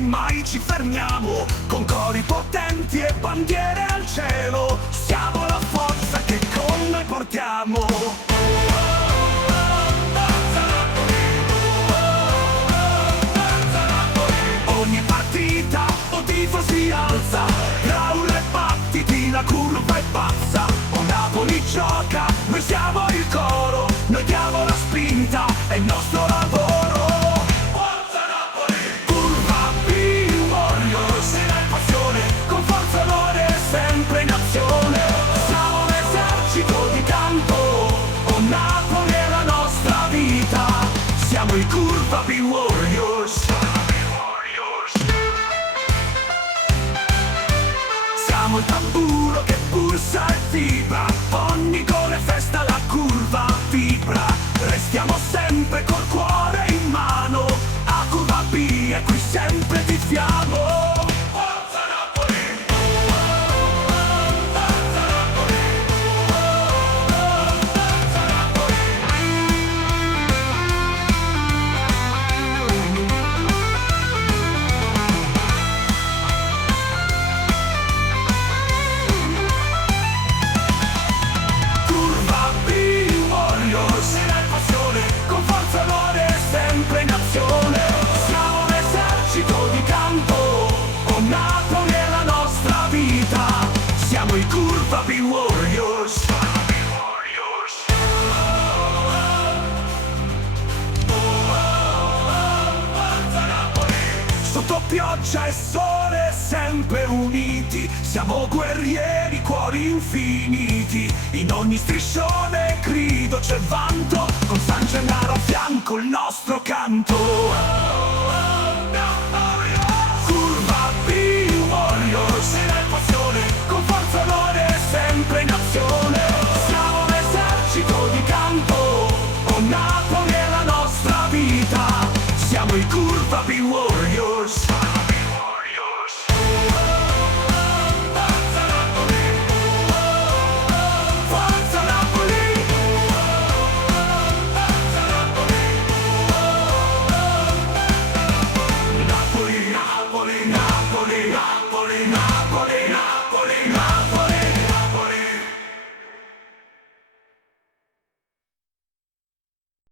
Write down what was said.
mai ci fermiamo, con cori potenti e bandiere al cielo. Siamo la forza che con noi portiamo. Ogni partita o tifo si alza, tra urla e battiti la curva è pazza. O Napoli gioca, noi siamo il coro, noi diamo la spinta, è il nostro lavoro. Forza Napoli! Curva B Warriors, è passione, con forza onore sempre in azione. Siamo l'esercito di canto, o Napoli è la nostra vita. Siamo i Curva B Warriors. Siamo il tamburo che pulsa e vibra, ogni gol è festa, la curva vibra. Restiamo sempre col cuore in mano, a Curva B e qui sempre tifiamo. Forza Napoli! Forza Napoli! Forza Napoli! Curva B Warriors, è passione, con forza onore sempre in azione. Siamo l'esercito di canto, o Napoli è la nostra vita. Siamo i Curva B Warriors. Sotto pioggia e sole sempre uniti, siamo guerrieri, cuori infiniti. In ogni striscione e grido c'è vanto, con San Gennaro a fianco il nostro canto. Curva B Warriors, è passione, con forza onore sempre in azione. Siamo l'esercito di canto, o Napoli è la nostra vita. Siamo i Curva B Warriors.